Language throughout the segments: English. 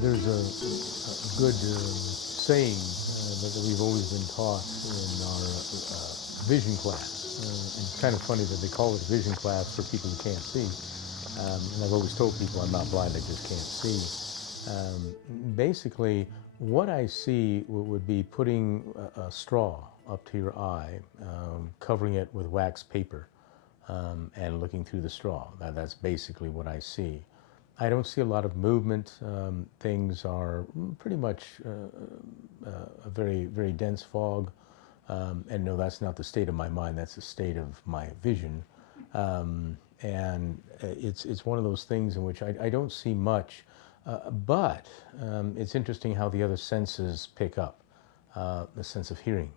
There's a good saying that we've always been taught in our vision class. And it's kind of funny that they call it vision class for people who can't see. And I've always told people I'm not blind, I just can't see. Basically, what I see would be putting a straw up to your eye, covering it with wax paper, and looking through the straw. That's basically what I see. I don't see a lot of movement. Things are pretty much a very, very dense fog. And no, that's not the state of my mind, that's the state of my vision. And it's one of those things in which I don't see much, but it's interesting how the other senses pick up. The sense of hearing,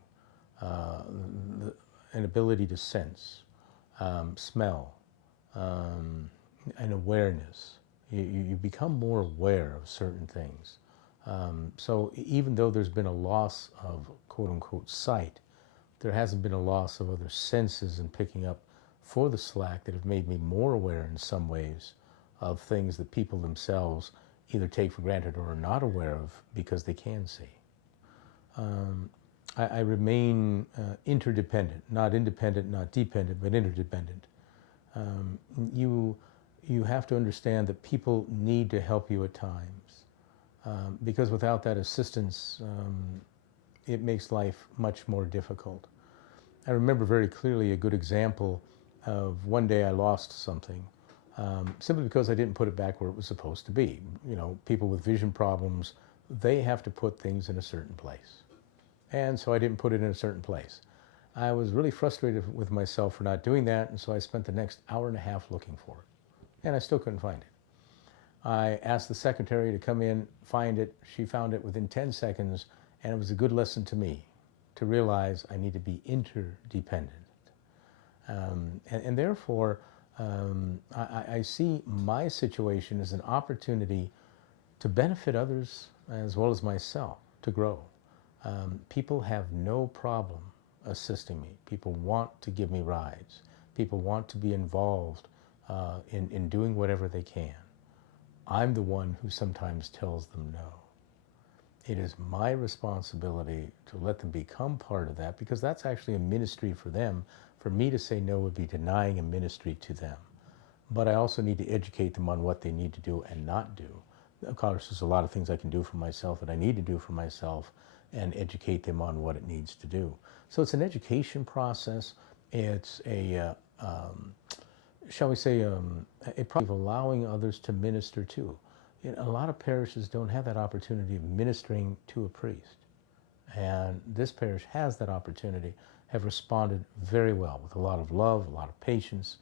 an ability to sense, smell, an awareness. You become more aware of certain things. So even though there's been a loss of quote unquote sight, there hasn't been a loss of other senses and picking up for the slack that have made me more aware in some ways of things that people themselves either take for granted or are not aware of because they can see. I remain interdependent, not independent, not dependent, but interdependent. You have to understand that people need to help you at times, because without that assistance, it makes life much more difficult. I remember very clearly a good example of one day I lost something, simply because I didn't put it back where it was supposed to be. You know, people with vision problems, they have to put things in a certain place. And so I didn't put it in a certain place. I was really frustrated with myself for not doing that, and so I spent the next hour and a half looking for it. And I still couldn't find it. I asked the secretary to come in, find it. She found it within 10 seconds, and it was a good lesson to me to realize I need to be interdependent. And therefore, I see my situation as an opportunity to benefit others as well as myself, to grow. People have no problem assisting me. People want to give me rides. People want to be involved in doing whatever they can. I'm the one who sometimes tells them no. It is my responsibility to let them become part of that, because that's actually a ministry for them. For me to say no would be denying a ministry to them. But I also need to educate them on what they need to do and not do. Of course, there's a lot of things I can do for myself that I need to do for myself, and educate them on what it needs to do. So it's an education process. It's a, shall we say, a process of allowing others to minister to. You know, a lot of parishes don't have that opportunity of ministering to a priest. And this parish has that opportunity, have responded very well with a lot of love, a lot of patience.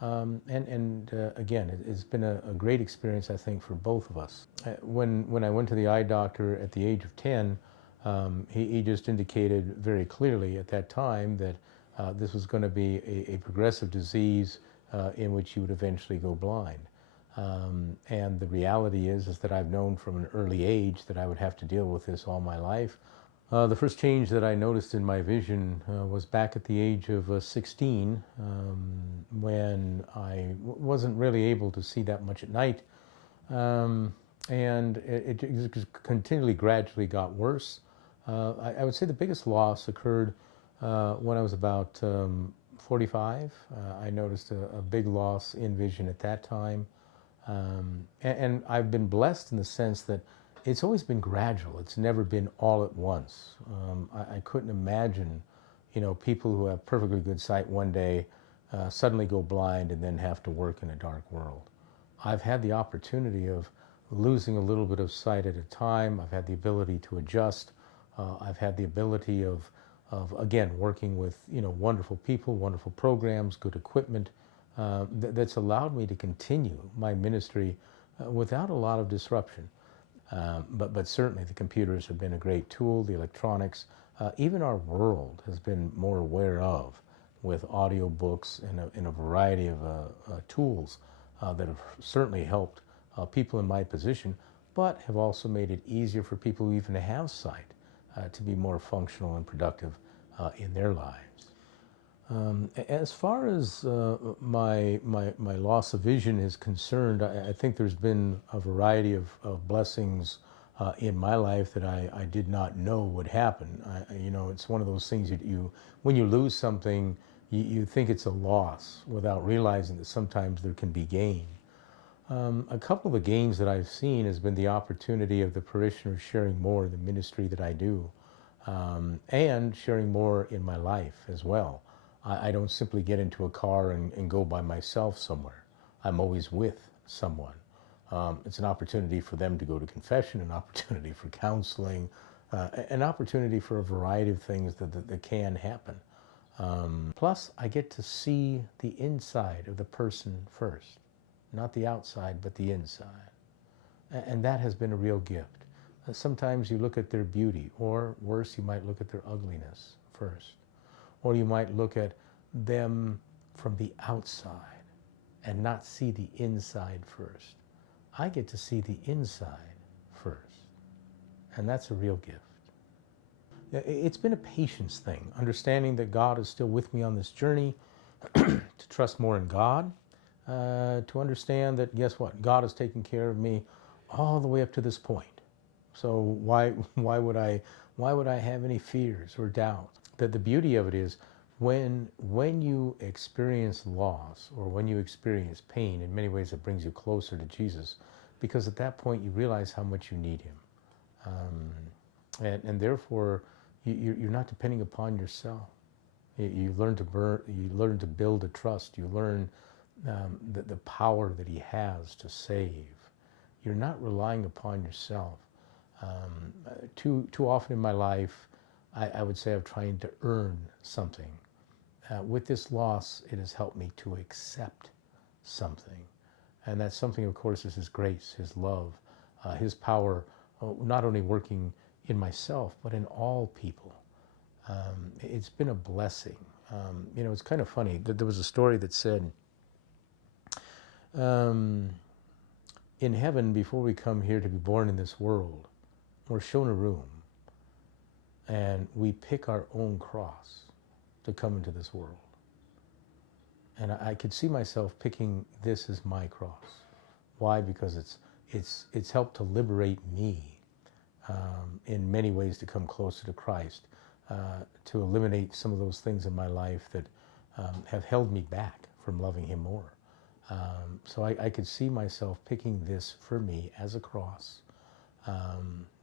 Again, it's been a great experience, I think, for both of us. When I went to the eye doctor at the age of 10, he just indicated very clearly at that time that this was going to be a progressive disease in which you would eventually go blind. And the reality is that I've known from an early age that I would have to deal with this all my life. The first change that I noticed in my vision was back at the age of 16, when I wasn't really able to see that much at night. And it continually, gradually got worse. I would say the biggest loss occurred when I was about 45. I noticed a big loss in vision at that time. And I've been blessed in the sense that it's always been gradual. It's never been all at once. I couldn't imagine, you know, people who have perfectly good sight one day suddenly go blind and then have to work in a dark world. I've had the opportunity of losing a little bit of sight at a time. I've had the ability to adjust. I've had the ability of again, working with, you know, wonderful people, wonderful programs, good equipment, that's allowed me to continue my ministry without a lot of disruption. But certainly the computers have been a great tool, the electronics, even our world has been more aware of, with audio books and a variety of tools that have certainly helped people in my position, but have also made it easier for people who even have sight to be more functional and productive in their lives. As far as my loss of vision is concerned, I think there's been a variety of blessings in my life that I did not know would happen. It's one of those things that when you lose something, you think it's a loss without realizing that sometimes there can be gain. A couple of the gains that I've seen has been the opportunity of the parishioners sharing more in the ministry that I do, and sharing more in my life as well. I don't simply get into a car and go by myself somewhere. I'm always with someone. It's an opportunity for them to go to confession, an opportunity for counseling, an opportunity for a variety of things that can happen. Plus, I get to see the inside of the person first. Not the outside, but the inside. And that has been a real gift. Sometimes you look at their beauty, or worse, you might look at their ugliness first. Or you might look at them from the outside and not see the inside first. I get to see the inside first. And that's a real gift. It's been a patience thing, understanding that God is still with me on this journey, to trust more in God, to understand that, guess what? God has taken care of me all the way up to this point. So why would I have any fears or doubts? That the beauty of it is when you experience loss or when you experience pain, in many ways it brings you closer to Jesus, because at that point you realize how much you need Him, and therefore you're not depending upon yourself. You learn to build a trust. You learn the power that He has to save. You're not relying upon yourself. Too often in my life, I would say I've tried to earn something. With this loss, it has helped me to accept something. And that something, of course, is His grace, His love, His power, not only working in myself, but in all people. It's been a blessing. It's kind of funny. There was a story that said, in heaven, before we come here to be born in this world, we're shown a room, and we pick our own cross to come into this world. And I could see myself picking this as my cross. Why? Because it's helped to liberate me in many ways to come closer to Christ, to eliminate some of those things in my life that have held me back from loving Him more. So I could see myself picking this for me as a cross,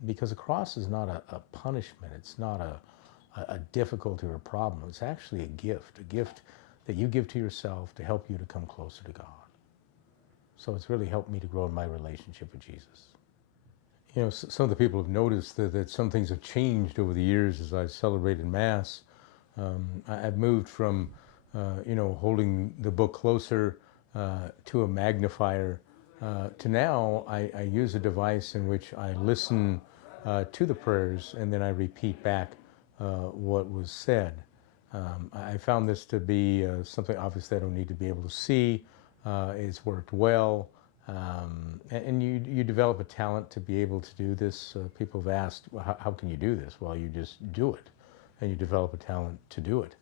because a cross is not a punishment. It's not a difficulty or a problem. It's actually a gift that you give to yourself to help you to come closer to God. So it's really helped me to grow in my relationship with Jesus. Some of the people have noticed that some things have changed over the years as I've celebrated Mass. I've moved from, holding the book closer to a magnifier, to now I use a device in which I listen to the prayers and then I repeat back what was said. I found this to be something obviously I don't need to be able to see. It's worked well. And you develop a talent to be able to do this. People have asked, well, how can you do this? Well, you just do it, and you develop a talent to do it.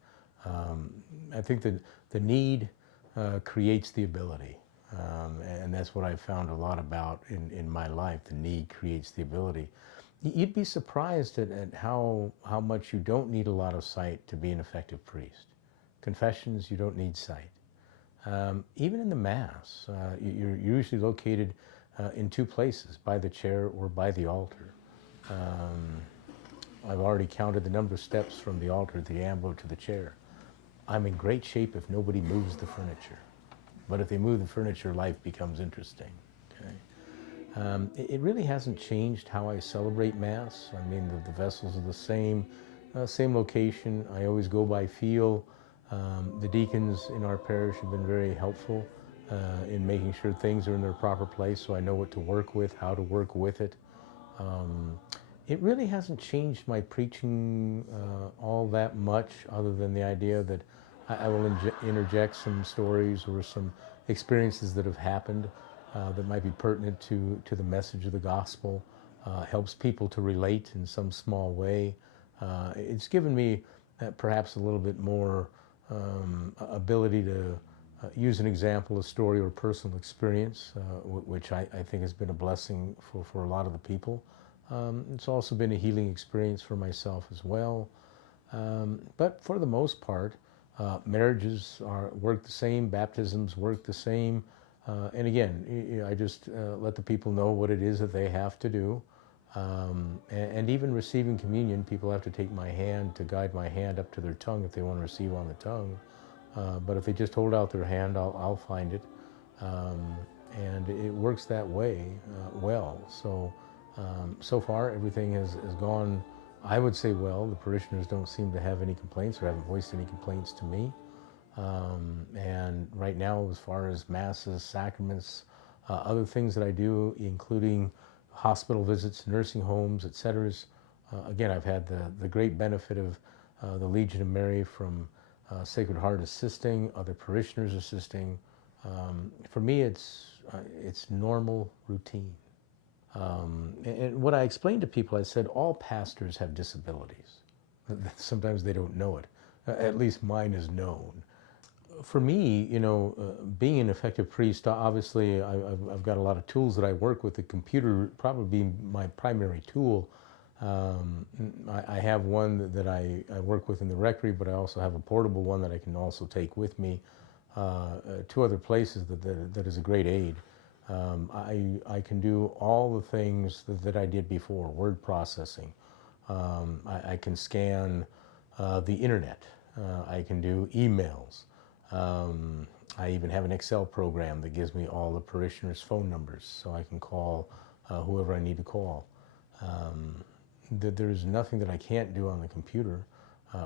I think that the need creates the ability, and that's what I've found a lot about in my life. The need creates the ability. You'd be surprised at how much you don't need a lot of sight to be an effective priest. Confessions, you don't need sight. Even in the Mass, you're usually located in two places, by the chair or by the altar. I've already counted the number of steps from the altar to the ambo to the chair. I'm in great shape if nobody moves the furniture. But if they move the furniture, life becomes interesting. Okay? It really hasn't changed how I celebrate Mass. I mean, the vessels are the same location. I always go by feel. The deacons in our parish have been very helpful in making sure things are in their proper place, so I know what to work with, how to work with it. It really hasn't changed my preaching all that much, other than the idea that I will interject some stories or some experiences that have happened that might be pertinent to the message of the gospel, helps people to relate in some small way. It's given me perhaps a little bit more ability to use an example, a story, or personal experience, which I think has been a blessing for a lot of the people. It's also been a healing experience for myself as well. But for the most part, marriages work the same, baptisms work the same. And again, I just let the people know what it is that they have to do. And even receiving communion, people have to take my hand to guide my hand up to their tongue if they want to receive on the tongue. But if they just hold out their hand, I'll find it. And it works that way well. So far, everything has gone, I would say, well. The parishioners don't seem to have any complaints or haven't voiced any complaints to me. And right now, as far as masses, sacraments, other things that I do, including hospital visits, nursing homes, etc. Again, I've had the great benefit of the Legion of Mary from Sacred Heart assisting, other parishioners assisting. For me, it's normal routine. And what I explained to people, I said, all pastors have disabilities. Sometimes they don't know it. At least mine is known. For me, being an effective priest, obviously I've got a lot of tools that I work with. The computer probably being my primary tool. I have one that I work with in the rectory, but I also have a portable one that I can also take with me to other places that is a great aid. I can do all the things that I did before, word processing. I can scan the internet. I can do emails. I even have an Excel program that gives me all the parishioners' phone numbers so I can call whoever I need to call. There's nothing that I can't do on the computer.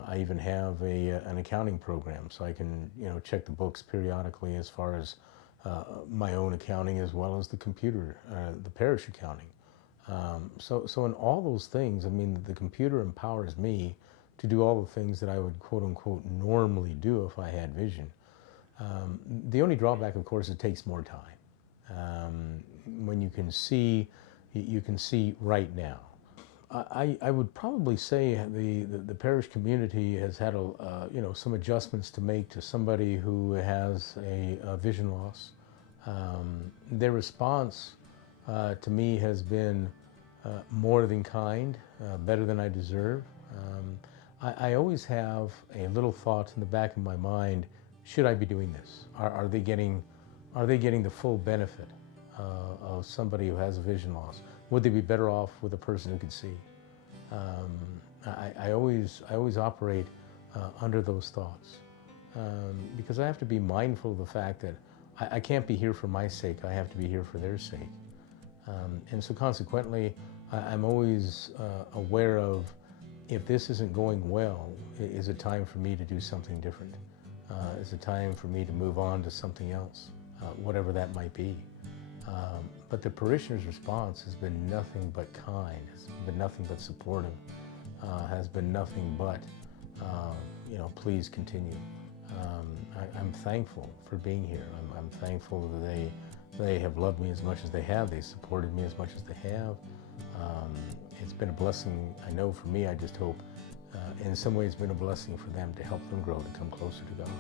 I even have an accounting program so I can check the books periodically as far as my own accounting as well as the computer, the parish accounting. So in all those things, I mean, the computer empowers me to do all the things that I would quote unquote normally do if I had vision. The only drawback, of course, it takes more time. When you can see right now. I would probably say the parish community has had some adjustments to make to somebody who has a vision loss. Their response to me has been more than kind, better than I deserve. I always have a little thought in the back of my mind: should I be doing this? Are they getting the full benefit of somebody who has a vision loss? Would they be better off with a person who could see? I always operate under those thoughts because I have to be mindful of the fact that I can't be here for my sake. I have to be here for their sake. And so consequently, I'm always aware of, if this isn't going well, is it time for me to do something different? Is it time for me to move on to something else, whatever that might be? But the parishioners' response has been nothing but kind, has been nothing but supportive, has been nothing but, please continue. I'm thankful for being here. I'm thankful that they have loved me as much as they have. They supported me as much as they have. It's been a blessing, I know, for me. I just hope in some ways it's been a blessing for them to help them grow, to come closer to God.